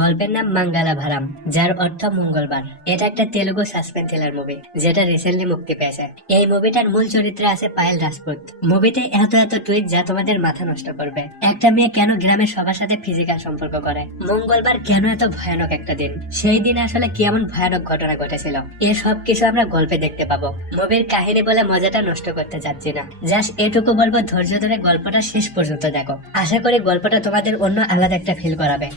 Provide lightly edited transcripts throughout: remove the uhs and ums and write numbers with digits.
গল্পের নাম মাঙ্গালা ভারাম, যার অর্থ মঙ্গলবার। এটা একটা তেলুগু সাসপেন্স থ্রিলার মুভি, যেটা রিসেন্টলি মুক্তি পেয়েছে। এই মুভিটার মূল চরিত্রে আছে পায়েল রাজপুত। মুভিতে এত এত টুইট যা তোমাদের মাথা নষ্ট করবে। একটা মেয়ে কেন গ্রামের সবার সাথে ফিজিক্যাল সম্পর্ক করে, মঙ্গলবার কেন এত ভয়ানক একটা দিন, সেই দিন আসলে কি এমন ভয়ানক ঘটনা ঘটেছিল, এসব কিছু আমরা গল্পে দেখতে পাবো। মুভির কাহিনী বলে মজাটা নষ্ট করতে চাচ্ছি না, জাস্ট এটুকু বলবো ধৈর্য ধরে গল্পটা শেষ পর্যন্ত দেখো। আশা করি গল্পটা তোমাদের অন্য আলাদা একটা ফিল করাবে।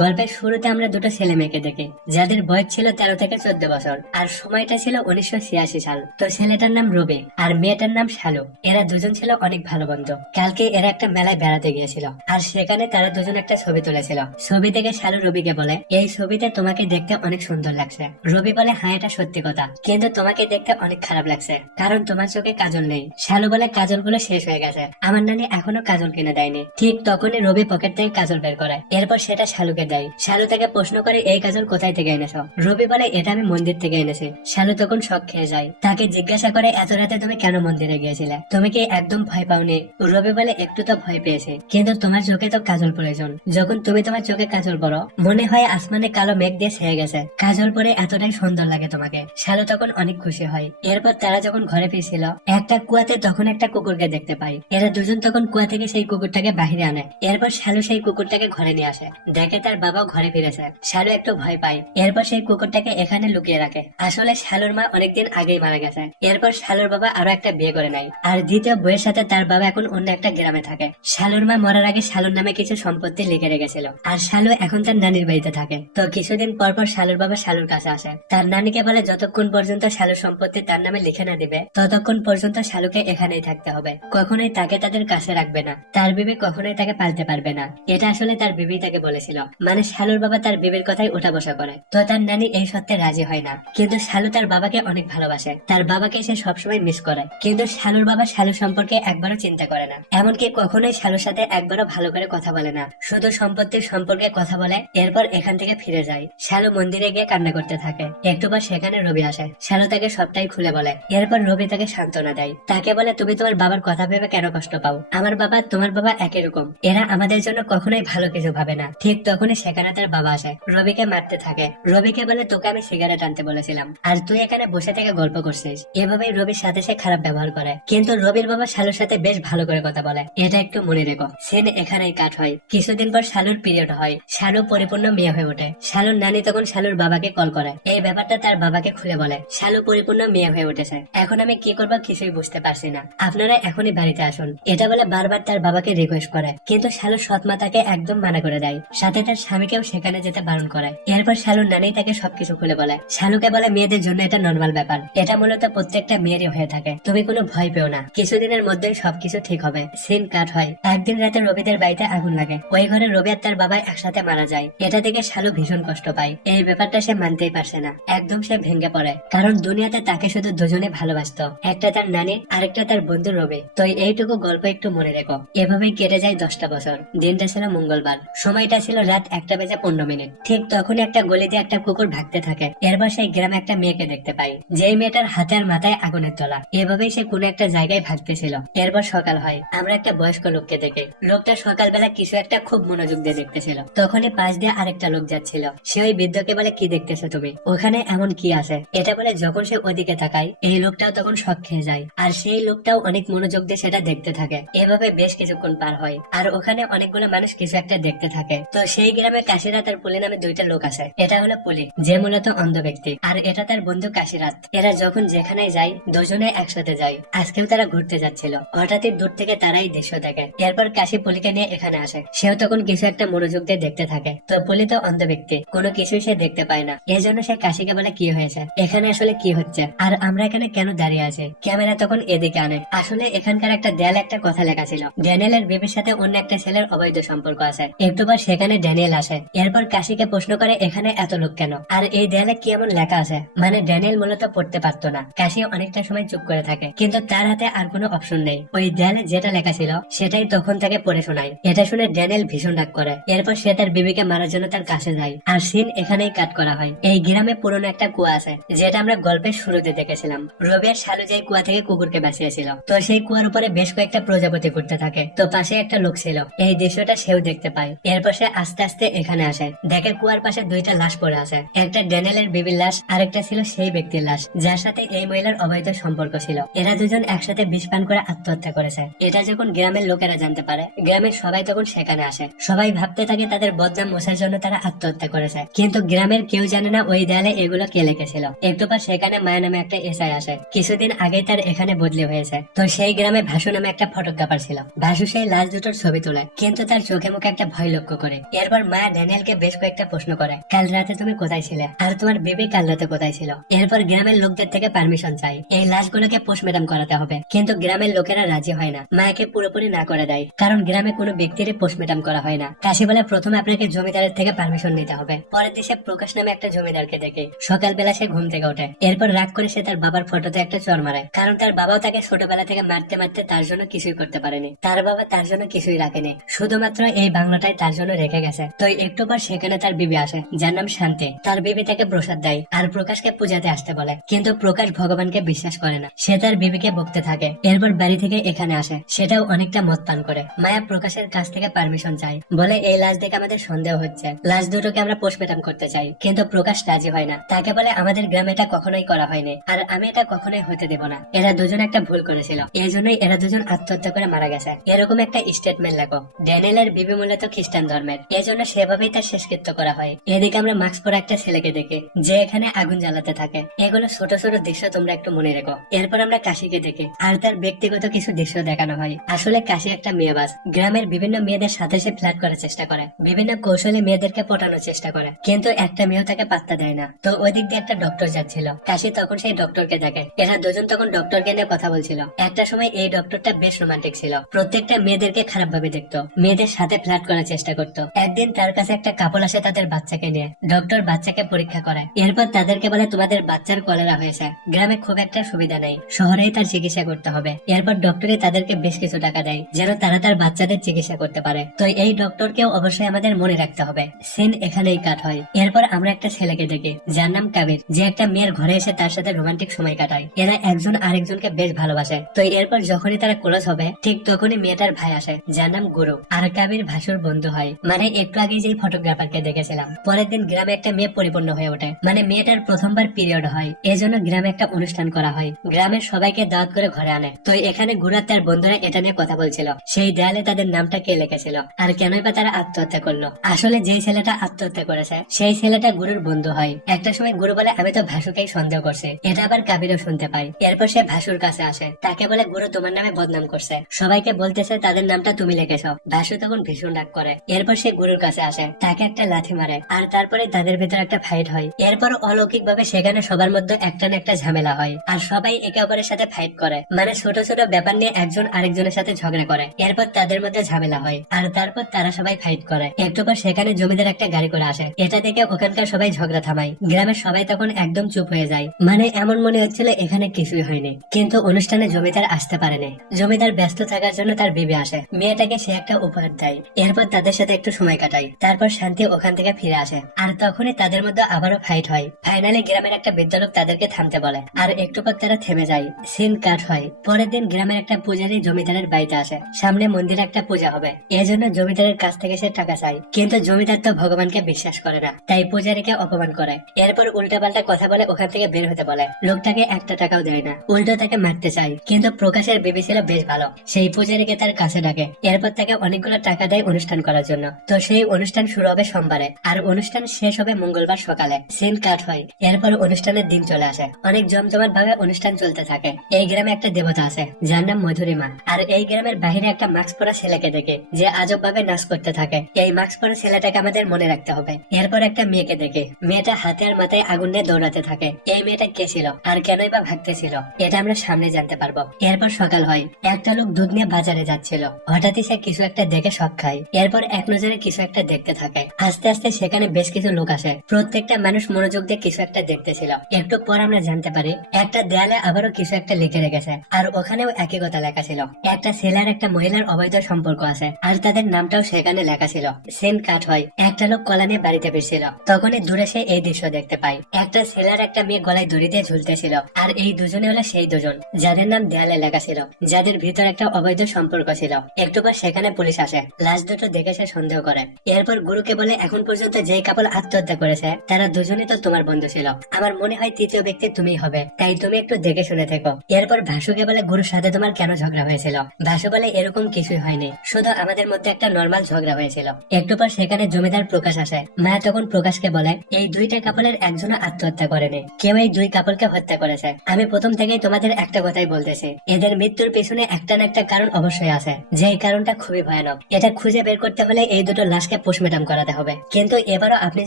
গল্পের শুরুতে আমরা দুটো ছেলে মেয়েকে দেখি, যাদের বয়স ছিল 13 থেকে 14 বছর, আর সময়টা ছিল 1986 সাল। তো ছেলেটার নাম রবি আর মেয়েটার নাম শালু। এরা দুজন ছিল অনেক ভালো বন্ধু। কালকে এরা একটা মেলায় বেড়াতে গিয়েছিল, আর সেখানে তারা দুজন একটা ছবি তুলেছিল। ছবি থেকে শালু রবিকে বলে, এই ছবিতে তোমাকে দেখতে অনেক সুন্দর লাগছে। রবি বলে, হ্যাঁ এটা সত্যি কথা, কিন্তু তোমাকে দেখতে অনেক খারাপ লাগছে, কারণ তোমার চোখে কাজল নেই। শালু বলে, কাজল গুলো শেষ হয়ে গেছে, আমার নানি এখনো কাজল কিনে দেয়নি। ঠিক তখনই রবি পকেট থেকে কাজল বের করে, এরপর সেটা শালুকে দেয়। শালু তাকে প্রশ্ন করে, এই কাজল কোথায় থেকে এনেছো? রবি বলে, এটা আমি মন্দির থেকে এনেছি। শালু তখন শক খেয়ে যায়, তাকে জিজ্ঞাসা করে, এত রাতে তুমি কেন মন্দিরে গিয়েছিলে, তুমি কি একদম ভয় পাওনি? রবি বলে, একটু তো ভয় পেয়েছি, কিন্তু তোমার চোখে তো কাজল প্রয়োজন। যখন তুমি তোমার চোখে কাজল পরো, মনে হয় আসমানে কালো মেঘ দিয়ে ছেয়ে গেছে, কাজল পরে এতটাই সুন্দর লাগে তোমাকে। শালু তখন অনেক খুশি হয়। এরপর তারা যখন ঘরে ফিরছিল, একটা কুয়াতে তখন একটা কুকুরকে দেখতে পায়। এরা দুজন তখন কুয়া থেকে সেই কুকুরটাকে বাহিরে আনে। এরপর শালু সেই কুকুরটাকে ঘরে নিয়ে আসে, দেখে তার বাবা ঘরে ফিরেছে। শালু একটু ভয় পায়। এরপর সেই কুকুরটাকে এখানে লুকিয়ে রাখে। আসলে শালুর মা অনেকদিন আগেই মারা গেছে। এরপর শালুর বাবা আরো একটা বিয়ে করে নেয়, আর দ্বিতীয় বইয়ের সাথে তার বাবা এখন অন্য একটা গ্রামে থাকে। শালুর মা মরার আগে শালুর নামে কিছু সম্পত্তি লিখে রেখেছিল, আর শালু এখন তার নানির বাড়িতে থাকে। তো কিছুদিন পর পর শালুর বাবা শালুর কাছে আসে, তার নানিকে বলে যতক্ষণ পর্যন্ত শালুর সম্পত্তি তার নামে লিখে না দিবে, ততক্ষণ পর্যন্ত শালুকে এখানেই থাকতে হবে, কখনোই তাকে তাদের কাছে রাখবে না। তার বিবি কখনোই তাকে পালতে পারবে না। এটা আসলে তার বিবি তাকে বলেছিল, মানে শালুর বাবা তার বিবির কথাই উঠা বসা করে। তো তার নানি এই সত্যে রাজি হয় না, কিন্তু শালু তার বাবাকে অনেক ভালোবাসে, তার বাবাকে সে সবসময় মিস করে। কিন্তু শালুর বাবা শালু সম্পর্কে একবারও চিন্তা করে না, এমনকি কখনোই শালুর সাথে একবারও ভালো করে কথা বলে না, শুধু সম্পত্তির সম্পর্কে কথা বলে। এরপর এখান থেকে ফিরে যায়। শালু মন্দিরে গিয়ে কান্না করতে থাকে। একটু পর সেখানে রবি আসে। শালু তাকে সবটাই খুলে বলে। এরপর রবি তাকে সান্ত্বনা দেয়, তাকে বলে, তুমি তোমার বাবার কথা ভেবে কেন কষ্ট পাও? আমার বাবা তোমার বাবা একই রকম, এরা আমাদের জন্য কখনোই ভালো কিছু ভাবে না। ঠিক তখনই সেখানে তার বাবা আসে, রবিকে মারতে থাকে। রবিকে বলে, তোকে আমি সিগারেট আনতে বলেছিলাম, আর তুই এখানে বসে থেকে গল্প করছিস। এভাবেই রবির সাথে সে খারাপ ব্যবহার করে। কিন্তু রবির বাবা শালুর সাথে বেশ ভালো করে কথা বলে, এটা একটু মনে রেখো। সিন এখানেই কাট হয়। কিছুদিন পর শালুর পিরিয়ড হয়। শালু পরিপূর্ণ মেয়ে হয়ে ওঠে। শালুর নানি তখন শালুর বাবাকে কল করে, এই ব্যাপারটা তার বাবাকে খুলে বলে। শালু পরিপূর্ণ মেয়ে হয়ে উঠেছে, এখন আমি কি করবো কিছুই বুঝতে পারছি না, আপনারা এখনই বাড়িতে আসুন। এটা বলে বারবার তার বাবাকে রিকোয়েস্ট করে, কিন্তু শালুর সৎমা তাকে একদম মানা করে দেয়, সাথে তার স্বামীকেও সেখানে যেতে বারণ করে। এরপর শালুর নানি তাকে সবকিছু খুলে বলে। শালুকে বলে, মেয়েদের জন্য এটা নর্মাল ব্যাপার, এটা মূলত প্রত্যেকটা মেয়েরই হয়ে থাকে, তুমি কোনো ভয় পেও না, কিছুদিনের মধ্যেই সবকিছু ঠিক হবে। সিন কাট হয়। একদিন রাতে রবিদের বাড়িতে আগুন লাগে। ওই ঘরে রবি আর তার বাবা একসাথে মারা যায়। এটা দেখে শালু ভীষণ কষ্ট পায়। এই ব্যাপারটা সে মানতেই পারছে না, একদম সে ভেঙে পড়ে, কারণ দুনিয়াতে তাকে শুধু দুজনে ভালোবাসতো, একটা তার নানি, আরেকটা তার বন্ধু রবি। তো এইটুকু গল্প একটু মনে রেখো। এভাবেই কেটে যায় 10টা বছর। দিনটা ছিল মঙ্গলবার, সময়টা ছিল রাত 1:15। ঠিক তখনই একটা গলি দিয়ে একটা কুকুর ভাগতে থাকে। এরপর সেই গ্রামে একটা মেয়েকে দেখতে পাই, যেই মেয়েটার হাতে আর মাথায় আগুনের তোলা। এভাবেই সে কোনো একটা জায়গায় ভাগতেছিল। এরপর সকাল হয়, আমরা একটা বয়স্ক লোককে দেখি। লোকটা সকালবেলা কিছু একটা খুব মনোযোগ দিয়ে দেখতেছিল। তখনই পাশ দিয়ে আরেকটা লোক যাচ্ছিল। সে ওই বৃদ্ধকে বলে, কি দেখতেছো তুমি, ওখানে এমন কি আছে? এটা বলে যখন সে ওদিকে তাকায়, এই লোকটাও তখন শক খেয়ে যায়, আর সেই লোকটাও অনেক মনোযোগ দিয়ে সেটা দেখতে থাকে। এভাবে বেশ কিছুক্ষণ পার হয়, আর ওখানে অনেকগুলো মানুষ কিছু একটা দেখতে থাকে। তো সেই গ্রামে কাশিরাত আর পুলি নামে দুইটা লোক আছে। এটা হলো পুলি, যে মূলত অন্ধ ব্যক্তি, আর এটা তার বন্ধু কাশিরাত। এরা যখন যেখানে যায় দুজনে একসাথে যায়। আজকেও তারা ঘুরতে যাচ্ছিল, হঠাৎই দূর থেকে তারাই দৃশ্য দেখে। এরপর কাশি পুলিকে নিয়ে এখানে আসে। সেও তখন কিছু একটা মনোযোগ দিয়ে দেখতে থাকে। তো পুলি তো অন্ধ ব্যক্তি, কোনো কিছুই সে দেখতে পায় না। এই জন্য সে কাশিকে বলে, কি হয়েছে, এখানে আসলে কি হচ্ছে, আর আমরা এখানে কেন দাঁড়িয়ে আছি? ক্যামেরা তখন এদিকে আনে। আসলে এখানকার একটা দেয়ালে একটা কথা লেখা ছিল, ড্যানিয়েলের বেবির সাথে অন্য একটা ছেলের অবৈধ সম্পর্ক আছে। একটু পর সেখানে ড্যানিয়েল ড্যানিয়েল আসে। এরপর কাশিকে প্রশ্ন করে এখানে এত লোক কেন, আর এই দেয়ালে কি এমন লেখা আছে। মানে ড্যানিয়েল মূলত পড়তে পারতো না। কাশি অনেকটা সময় চুপ করে থাকে, কিন্তু তার হাতে আর কোনো অপশন নেই। ওই দেয়ালে যেটা লেখা ছিল সেটাই তখন তাকে পড়ে শোনায়। এটা শুনে ড্যানিয়েল ভীষণ রাগ করে। এরপর সে তার বিবিকে মারার জন্য তার কাছে যায়। আর সিন এখানেই কাট করা হয়। এই গ্রামে পুরনো একটা কুয়া আছে, যেটা আমরা গল্পের শুরুতে দেখেছিলাম। রবির শালু যে কুয়া থেকে কুকুরকে বাঁচিয়েছিল, তো সেই কুয়ার উপরে বেশ কয়েকটা প্রজাপতি ঘুরতে থাকে। তো পাশে একটা লোক ছিল, এই দৃশ্যটা সেও দেখতে পায়। এরপর সে আস্তে আস্তে এখানে আসে, দেখে কুয়ার পাশে দুইটা লাশ পড়ে আছে। একটা ড্যানিয়েলের বিবির লাশ, আর একটা ছিল সেই ব্যক্তির লাশ যার সাথে এই মহিলার অবৈধ সম্পর্ক ছিল। এরা দুজন একসাথে বিষ পান করে আত্মহত্যা করেছে। এটা যখন গ্রামের লোকেরা জানতে পারে, গ্রামের সবাই তখন সেখানে আসে। সবাই ভাবতে থাকে তাদের বদনাম মোছার জন্য তারা আত্মহত্যা করেছে, কিন্তু গ্রামের কেউ জানে না ওই দেয়ালে এগুলো কে লিখেছিল। একটু পর সেখানে মায়া নামে একটা এসআই আসে। কিছুদিন আগে তার এখানে বদলি হয়েছে। তো সেই গ্রামে ভাসু নামে একটা ফটোগ্রাফার ছিল। ভাসু সেই লাশ দুটোর ছবি তোলে, কিন্তু তার চোখে মুখে একটা ভয় লক্ষ্য করে। এরপর মায়া ড্যানিয়েলকে বেশ কয়েকটা প্রশ্ন করে, কাল রাতে তুমি কোথায় ছিলে, আর তোমার বেবি কাল রাতে কোথায় ছিল। এরপর গ্রামের লোকদের থেকে পারমিশন চাই, এই লাশগুলোকে পোস্টমর্টম করাতে হবে। কিন্তু গ্রামের লোকেরা রাজি হয় না, মায়াকে পুরোপুরি না করে দেয়, কারণ গ্রামে কোনো ব্যক্তিরই পোস্টমর্টম করা হয় না। কাশি বলে প্রথমে আপনাকে জমিদারের থেকে পারমিশন নিতে হবে। পরের দিন সে প্রকাশ নামে একটা জমিদারকে দেখে সকালবেলা সে ঘুম থেকে ওঠে। এরপর রাগ করে সে তার বাবার ফটোতে একটা চড় মারে, কারণ তার বাবাও তাকে ছোটবেলা থেকে মারতে মারতে তার জন্য কিছুই করতে পারেনি। তার বাবা তার জন্য কিছুই রাখেনি, শুধুমাত্র এই বাংলাটাই তার জন্য রেখে গেছে। তো একটু পর সেখানে তার বিবি আসে, যার নাম শান্তি। তার বিবি তাকে প্রসাদ দেয় আর প্রকাশকে পূজাতে আসতে বলে, কিন্তু প্রকাশ ভগবানকে বিশ্বাস করে না। সে তার বিবিকে বকতে থাকে। এরপর বাড়ি থেকে এখানে আসে, সেটাও অনেকটা মদ পান করে। মায়া প্রকাশের কাছ থেকে পারমিশন চায়, বলে এই লাশ দেখে আমাদের সন্দেহ হচ্ছে, লাশ দুটোকে আমরা পোস্টমর্টম করতে চাই। কিন্তু প্রকাশ রাজি হয় না, তাকে বলে আমাদের গ্রামে এটা কখনোই করা হয়নি, আর আমি এটা কখনোই হতে দেব না। এরা দুজন একটা ভুল করেছিল, এই জন্যই এরা দুজন আত্মহত্যা করে মারা গেছে। এরকম একটা স্টেটমেন্ট লেখো। ড্যানিয়েলের বিবি মূলত খ্রিস্টান ধর্মের, এজন্য সেভাবেই তার শেষকৃত্য করা হয়। এদিকে আমরা মাস্ক পরা একটা ছেলেকে দেখি, যে এখানে আগুন জ্বালাতে থাকে। এগুলো ছোট ছোট দৃশ্য তোমরা একটু মনে রেখো। এরপর আমরা কাশিকে দেখি, আর তার ব্যক্তিগত কিছু দৃশ্য দেখানো হয়। আসলে কাশি একটা মেয়েবাজ। গ্রামের বিভিন্ন মেয়েদের সাথে সে ফ্ল্যাট করার চেষ্টা করে, বিভিন্ন কৌশলে মেয়েদেরকে পটানোর চেষ্টা করে, কিন্তু একটা মেয়েও তাকে পাত্তা দেয় না। তো ওই দিক দিয়ে একটা ডক্টর যাচ্ছিল, কাশি তখন সেই ডক্টরকে দেখে। এরা দুজন তখন ডক্টরকে নিয়ে কথা বলছিল। একটা সময় এই ডক্টরটা বেশ রোমান্টিক ছিল, প্রত্যেকটা মেয়েদেরকে খারাপ ভাবে দেখতো, মেয়েদের সাথে ফ্ল্যাট করার চেষ্টা করতো। একদিন তার কাছে একটা কাপল আসে তাদের বাচ্চাকে নিয়ে। ডক্টর বাচ্চাকে পরীক্ষা করে, এরপর তাদেরকে বলে তোমাদের বাচ্চার কলেরা হয়েছে, গ্রামে খুব একটা সুবিধা নেই, শহরেই তার চিকিৎসা করতে হবে। এরপর ডক্টরে তাদেরকে বেশ কিছু টাকা দেয়, যেন তারা তার বাচ্চাদের চিকিৎসা করতে পারে। তো এই ডক্টরকেও অবশ্যই আমাদের মনে রাখতে হবে। সিন এখানেই কাট হয়। এরপর আমরা একটা ছেলেকে দেখি, যার নাম কাবির, যে একটা মেয়ের ঘরে এসে তার সাথে রোমান্টিক সময় কাটায়। এরা একজন আরেকজনকে বেশ ভালোবাসে। তো এরপর যখনই তারা ক্লোজ হবে, ঠিক তখনই মেয়েটার ভাই আসে, যার নাম গুরু, আর কাবির ভাসুর বন্ধু হয়। মানে একটু আগে যে ফটোগ্রাফারকে দেখেছিলাম। পরের দিন গ্রামে একটা মেয়ে পরিপূর্ণ হয়ে ওঠে, মানে মেয়েটার প্রথমবার পিরিয়ড হয়। এজন্য গ্রামে একটা অনুষ্ঠান করা হয়, গ্রামের সবাইকে দাওয়াত করে ঘরে আনে। তো এখানে গুরু আর তার বন্ধুরা এটা নিয়ে কথা বলছিল, সেই দেয়ালে তাদের নামটা কে লিখেছিল, আর কেনই বা তারা আত্মহত্যা করলো। আসলে যেই ছেলেটা আত্মহত্যা করেছে সেই ছেলেটা গুরুর বন্ধু হয়। একটা সময় গুরু বলে আমি তো ভাসুকেই সন্দেহ করছি, এটা আবার কাবিরও শুনতে পাই। এরপর সে ভাসুর কাছে আসে, তাকে বলে গুরু তোমার নামে বদনাম করছে, সবাইকে বলতেছে তাদের নামটা তুমি লিখেছ। ভাসু তখন ভীষণ রাগ করে। এরপর সে গুরুর কাছে আসে, তাকে একটা লাথি মারে, আর তারপরে তাদের ভেতর একটা ফাইট হয়। এরপর অলৌকিক ভাবে সেখানে সবার মধ্যে একটা না একটা ঝামেলা হয়, আর সবাই একে অপরের সাথে ফাইট করে, মানে ছোট ছোট ব্যাপার নিয়ে একজন আরেকজনের সাথে ঝগড়া করে। এরপর তাদের মধ্যে ঝামেলা হয়, আর তারপর তারা সবাই ফাইট করে। একটু পর সেখানে জমিদার একটা গাড়ি করে আসে, এটা দেখে ওখানকার সবাই ঝগড়া থামায়। গ্রামের সবাই তখন একদম চুপ হয়ে যায়, মানে এমন মনে হচ্ছিল এখানে কিছুই হয়নি। কিন্তু অনুষ্ঠানে জমিদার আসতে পারেনি। জমিদার ব্যস্ত থাকার জন্য তার বিবি আসে, মেয়েটাকে সে একটা উপহার দেয়। এরপর তাদের সাথে একটু সময় কাটায়, তারপর শান্তি ওখান থেকে ফিরে আসে, আর তখনই তাদের মধ্যে আবারও ফাইট হয়। ফাইনালি গ্রামের একটা বিদ্যালয় তাদেরকে থামতে বলে, আর একটু পর তারা থেমে যায়। সিন কাট হয়। পরের দিন গ্রামের একটা পূজারী জমিদারের বাড়িতে আসে, সামনে মন্দিরে একটা পূজা হবে, এজন্য জমিদারের কাছ থেকে সে টাকা চায়। কিন্তু জমিদার তো ভগবানকে বিশ্বাস করে না, তাই পূজারীকে অপমান করে। এরপর উল্টা পাল্টা কথা বলে ওখান থেকে বের হতে বলে। লোকটাকে একটা টাকাও দেয় না, উল্টো তাকে মারতে চায়। কিন্তু প্রকাশের বিবি ছিল বেশ ভালো, সেই পূজারীকে তার কাছে ডাকে। এরপর তাকে অনেকগুলো টাকা দেয় অনুষ্ঠান করার জন্য। তো সেই অনুষ্ঠান শুরু হবে সোমবারে, আর অনুষ্ঠান শেষ হবে মঙ্গলবার সকালে। সিন কাট হয়। এরপর অনুষ্ঠানের দিন চলে আসে, অনেক জমজমাট ভাবে অনুষ্ঠান চলতে থাকে। এই গ্রামে একটা দেবতা আছে, যার নাম মধুরিমা, আর এই গ্রামের বাহিরে একটা মাস্ক পরা ছেলেকে দেখে, যে আজব ভাবে নাচ করতে থাকে। এই মাস্ক পরা ছেলেটাকে আমাদের মনে রাখতে হবে। এরপর একটা মেয়েকে দেখে, মেয়েটা হাতে আর মাথায় আগুন নিয়ে দৌড়াতে থাকে। এই মেয়েটা কে ছিল, আর কেনই বা ভাগতেছিল, এটা আমরা সামনে জানতে পারবো। এরপর সকাল হয়, একটা লোক দুধ নিয়ে বাজারে যাচ্ছিল। হঠাৎই সে কিছু একটা দেখে শক খায়। এরপর এক নজরে কিছু একটা দেখতে থাকে। আস্তে আস্তে সেখানে বেশ কিছু লোক আসে, প্রত্যেকটা মানুষ মনোযোগ দিয়ে কিছু একটা দেখতেছিল। একটু পর আমরা জানতে পারি একটা দেয়ালে আবারও কিছু একটা লিখে রেখেছে, আর ওখানেও একই কথা লেখা ছিল। একটা ছেলের একটা মহিলার অবৈধ সম্পর্ক আছে, আর তাদের নামটাও সেখানে লেখা ছিল। সেন কাট হয়, একটা লোক কলা নিয়ে বাড়িতে ফিরছিল, তখনই দূরে সে এই দৃশ্য দেখতে পায়। একটা ছেলের একটা মেয়ে গলায় দড়ি দিয়ে ঝুলতেছিল, আর এই দুজনে হলো সেই দুজন যাদের নাম দেয়ালে লেখা ছিল, যাদের ভিতর একটা অবৈধ সম্পর্ক ছিল। একটু পর সেখানে পুলিশ আসে, লাশ দুটো দেখে সে সন্দেহ করে। এরপর গুরুকে বলে, এখন পর্যন্ত যেই কাপল আত্মহত্যা করেছে তারা দুজনই তো তোমার বন্ধু ছিল, আমার মনে হয় তৃতীয় ব্যক্তি তুমি হবে, তাই তুমি একটু দেখে শুনে থেকো। এরপর ভাসুকে বলে, গুরুর সাথে তোমার কেন ঝগড়া হয়েছিল? ভাসু বলে, এরকম কিছুই হয়নি, শুধু আমাদের মধ্যে একটা নর্মাল ঝগড়া হয়েছিল। একটু পর সেখানে জমিদার প্রকাশ আসে। মায়া তখন প্রকাশকে বলে, এই দুইটা কাপলের একজনও আত্মহত্যা করেনি, কেউ এই দুই কাপলকে হত্যা করেছে। আমি প্রথম থেকেই তোমাদের একটা কথাই বলতেছি, এদের মৃত্যুর পেছনে একটা না একটা কারণ অবশ্যই আছে, যে কারণটা খুবই ভয়ানক। এটা খুঁজে বের করতে হলে এই দুটো লাশকে পোস্টমর্টম করাতে হবে। কিন্তু এবারও আপনি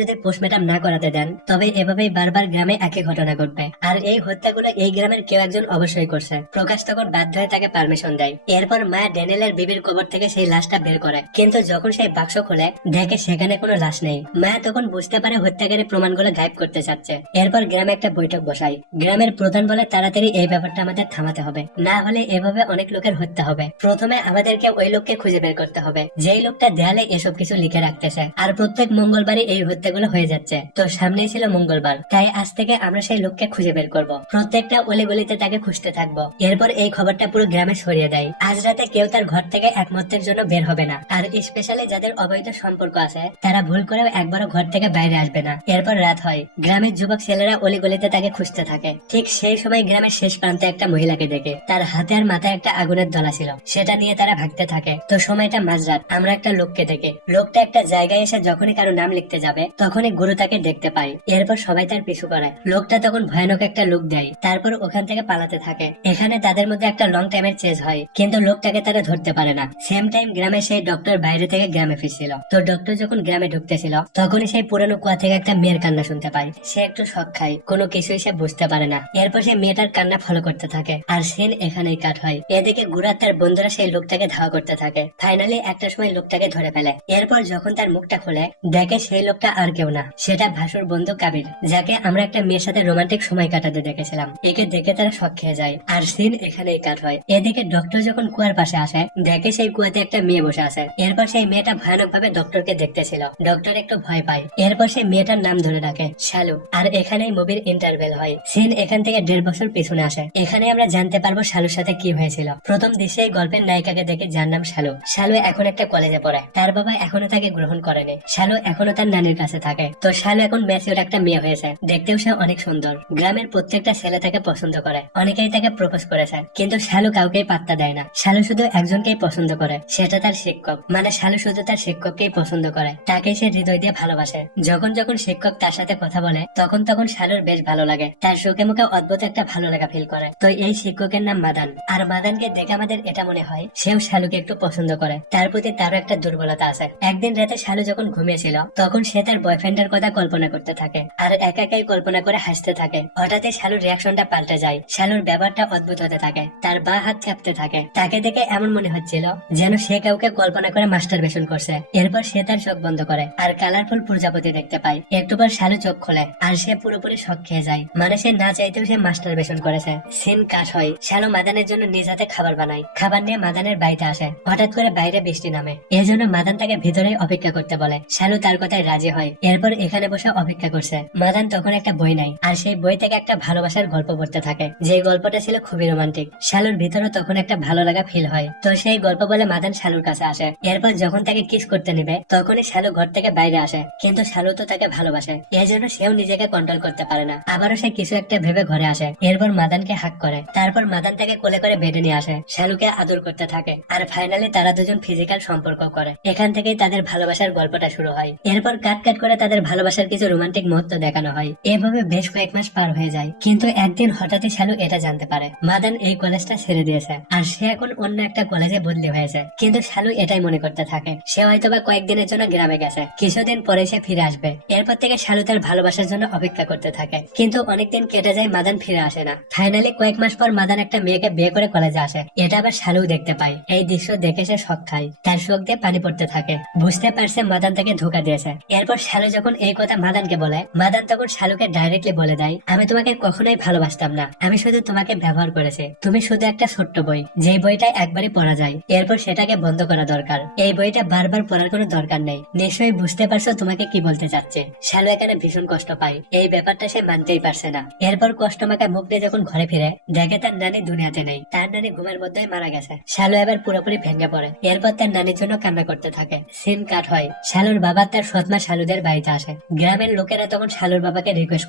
যদি পোস্টমর্টম না করাতে দেন, তবে এভাবেই বারবার গ্রামে একই ঘটনা ঘটবে, আর এই হত্যাগুলো এই গ্রামের কেউ একজন অবশ্যই করছে। প্রকাশ তখন বাধ্য হয়ে তাকে পারমিশন দেয়। এরপর মায়া ড্যানিয়েলের বিবির কবর থেকে সেই লাশটা বের করে, কিন্তু যখন সেই বাক্স খোলে দেখে সেখানে কোনো লাশ নেই। মায়া তখন বুঝতে পারে হত্যাকারী প্রমাণগুলো গায়েব করতে চাচ্ছে। এরপর গ্রামে একটা বৈঠক বসায়। গ্রামের প্রধান বলে, তাড়াতাড়ি এই ব্যাপারটা আমাদের থামাতে হবে, না হলে এভাবে অনেক লোকের হত্যা হবে। প্রথমে আমাদেরকে ওই লোককে খুঁজে বের করতে হবে যেই লোকটা দেয়ালে এসব কিছু লিখে রাখতেছে, আর প্রত্যেক মঙ্গলবারই এই হত্যাগুলো হয়ে যাচ্ছে। তো সামনেই ছিল মঙ্গলবার, তাই আজ থেকে আমরা সেই লোককে খুঁজে বের করব, প্রত্যেকটা অলিগলিতে তাকে খুঁজতে থাকবো। এরপর এই খবরটা পুরো গ্রামে ছড়িয়ে দেয়। আজ রাতে কেউ তার ঘর থেকে এক মুহূর্তের জন্য বের হবে না, আর স্পেশালি যাদের অবৈধ সম্পর্ক আছে তারা ভুল করেও একবারও ঘর থেকে বাইরে আসবে না। এরপর রাত হয়, গ্রামের যুবক ছেলেরা অলিগলিতে তাকে খুঁজতে থাকে। ঠিক সেই সময় গ্রামের শেষ প্রান্তে একটা মহিলাকে দেখে, তার হাতে আর মাথায় একটা আগুনের দলা ছিল, সেটা নিয়ে তারা ভাগতে থাকে। তো সময়টা মাঝরাত, আমরা একটা লোককে দেখে, লোকটা একটা জায়গায় এসে যখনই কারো নাম লিখতে যাবে তখনই গুরু তাকে দেখতে পায়। এরপর সবাই তার পিছু করে। লোকটা তখন ভয়ানক একটা লুক দেয়, তারপর ওখান থেকে পালাতে থাকে। এখানে তাদের মধ্যে একটা লং টাইমের চেজ হয়, কিন্তু লোকটাকে তারা ধরতে পারে না। সেম টাইম গ্রামে সেই ডক্টর বাইরে থেকে গ্রামে ফিরছিল। তো ডক্টর যখন গ্রামে ঢুকতেছিল তখনই সেই পুরানো কুয়া থেকে একটা মেয়ের কান্না শুনতে পায়। সে একটু শক খায়, কোনো কিছুই সে বুঝতে পারে না। এরপর সে মেয়েটার কান্না ফলো করতে থাকে, আর সিন এখানেই কাট হয়। এদিকে গুরাত তার বন্ধুরা সেই লোকটাকে ধাওয়া করতে থাকে। ফাইনালি একটা সময় লোকটাকে ধরে ফেলে। এরপর যখন তার মুখটা খুলে দেখে সেই লোকটা আর কেউ না, সেটা ভাসুর বন্ধু কাবির, যাকে আমরা একটা মেয়ের সাথে রোমান্টিক সময় কাটাতে দেখেছিলাম। একে দেখে তারা শক খেয়ে যায়, আর সিন এখানেই কাট হয়। এদিকে ডক্টর যখন কুয়ার পাশে আসে দেখে সেই কুয়াতে একটা মেয়ে বসে আছে। এরপর সেই মেয়েটা ভয়ানক ভাবে ডক্টরকে দেখতেছিল। ডক্টর একটু ভয় পায়। এরপর সেই মেয়েটার নাম ধরে ডাকে শালু, আর এখানেই মুভির ইন্টারভেল হয়। সিন এখান থেকে 1.5 বছর পিছনে আসে। এখানে আমরা জানতে পারবো শালুর সাথে কি হয়েছিল। প্রথম দৃশ্যে গল্পের নায়িকাকে দেখে, যার নাম শালু। শালু এখন একটা কলেজে পড়ে, তার বাবা এখনো তাকে গ্রহণ করেনি। শালু এখনো তার নানির কাছে থাকে। তো শালু এখন ম্যাচিওর একটা মেয়ে হয়েছে, দেখতেও সে অনেক সুন্দর। গ্রামের প্রত্যেকটা ছেলে তাকে পছন্দ করে, অনেকেই তাকে প্রপোজ করেছে, কিন্তু শালু কাউকেই পাত্তা দেয় না। শালু শুধু একজনকেই পছন্দ করে, সেটা তার শিক্ষক। মানে শালু শুধু তার শিক্ষককেই পছন্দ করে, তাকে সে হৃদয় দিয়ে ভালোবাসে। যখন যখন শিক্ষক তার সাথে কথা বলে তখন তখন শালুর বেশ ভালো লাগে, তার চোখে মুখে অদ্ভুত একটা ভালো লাগা ফিল করে। তো এই শিক্ষকের নাম মাদান, আর মাদানকে দেখে আমাদের এটা মনে হয় সেও শালুকে একটু পছন্দ করে, তার প্রতি তারও একটা দুর্বলতা আছে। একদিন রাতে শালু যখন ঘুমিয়েছিল তখন সে তার বয়ফ্রেন্ডের কথা কল্পনা করতে থাকে, আর একা একাই কল্পনা করে হাসতে থাকে। হঠাৎই শালুর রিয়াকশনটা পাল্টে যায়, শালুর ব্যাপারটা অদ্ভুত হতে থাকে, তার বা হাত চাপতে থাকে। তাকে দেখে এমন মনে হচ্ছিল যেন সে কাউকে কল্পনা করে মাস্টারবেশন করছে। এরপর সে তার চোখ বন্ধ করে আর কালারফুল প্রজাপতি দেখতে পায়। একটু পর শালু চোখ খোলে আর সে পুরোপুরি শক খেয়ে যায়, মানে সে না চাইতেও সে মাস্টারবেশন করেছে। সিন কাট হয়। শালু মাদানের জন্য নিজ হাতে খাবার বানায়। খাবার নিয়ে মাদানের বাড়িতে আসে। হঠাৎ করে বাইরে বৃষ্টি নামে, এজন্য মাদান তাকে ভিতরে অপেক্ষা করতে বলে। শালু তার কথায় রাজি হয়। এরপর এখানে বসে অপেক্ষা করছে। মাদান তখন একটা বই নেয়, আর সেই বই থেকে একটা ভালোবাসার গল্প পড়তে থাকে, যে গল্পটা ছিল খুবই রোমান্টিক। শালুর ভিতরে তখন একটা ভালো লাগা ফিল হয়। তো সেই গল্প বলে মাদান শালুর কাছে আসে। এরপর যখন তাকে কিস করতে নিবে তখনই শালু ঘর থেকে বাইরে আসে, কিন্তু শালু তো তাকে ভালোবাসে, এজন্য সেও নিজেকে কন্ট্রোল করতে পারে না। আবারও সে কিছু একটা ভেবে ঘরে আসে। এরপর মাদানকে হাক করে, তারপর মাদান তাকে কোলে করে বেডে নিয়ে আসে, শালুকে আদর করতে থাকে, আর ফাইনালি তারা দুজন ফিজিক্যাল সম্পর্ক করে। এখান থেকেই তাদের ভালোবাসার গল্পটা শুরু হয়। এরপর কাট কাট করে তাদের ভালোবাসার কিছু রোমান্টিক মুহূর্ত দেখানো হয়। এভাবে বেশ কয়েক মাস পার হয়ে যায়, কিন্তু একদিন হঠাৎই শালু এটা জানতে পারে মাদান এই কলেজটা ছেড়ে দিয়েছে, আর সে এখন অন্য একটা কলেজে বদলি হয়েছে। কিন্তু শালু এটাই মনে করতে থাকে সে হয়তোবা কয়েকদিনের জন্য গ্রামে গেছে, কিছুদিন পরে সে ফিরে আসবে। এরপর থেকে শালু তার ভালোবাসার জন্য অপেক্ষা করতে থাকে, কিন্তু অনেকদিন কেটে যায়, মাদান ফিরে আসে না। ফাইনালি কয়েক মাস পর মাদান একটা মেয়েকে বিয়ে করে কলেজে আসে। এটা আবার শালু দেখতে পায়। এই দৃশ্য দেখে সে শক খায়, তার চোখ দিয়ে পানি পড়তে থাকে। বুঝতে পারছে মাদান তাকে ধোকা দিয়েছে। এরপর শালু যখন এই কথা মাদানকে বলে, মাদান তখন শালুকে ডাইরেক্টলি বলে দেয়, আমি তোমাকে কখনোই ভালোবাসতাম না, আমি শুধু তোমাকে ব্যবহার করেছি, তুমি শুধু একটা ছোট্ট বই, যে বইটা একবারই পড়া যায়, এরপর সেটাকে বন্ধ করা দরকার, এই বইটা বারবার পড়ার কোনো দরকার নেই। নিশ্চয়ই বুঝতে পারছো তোমাকে কি বলতে চাচ্ছে। শালু এখানে ভীষণ কষ্ট পায়, এই ব্যাপারটা সে মানতেই পারছে না। এরপর কষ্ট মাখা মুখ নিয়ে যখন ঘরে ফিরে দেখে তার নানি দুনিয়াতে নেই, তার নানি ঘুমের মধ্যেই মারা গেছে। শালু এবার পুরোপুরি ভেঙে পড়ে, এরপর তার নানির জন্য কান্না করতে থাকে। সিন কাট হয়, শালুর বাবা তার সৎমা শালুদের বাড়িতে আসে। গ্রামের লোকেরা তখন শালুর বাবাকে রিকোয়েস্ট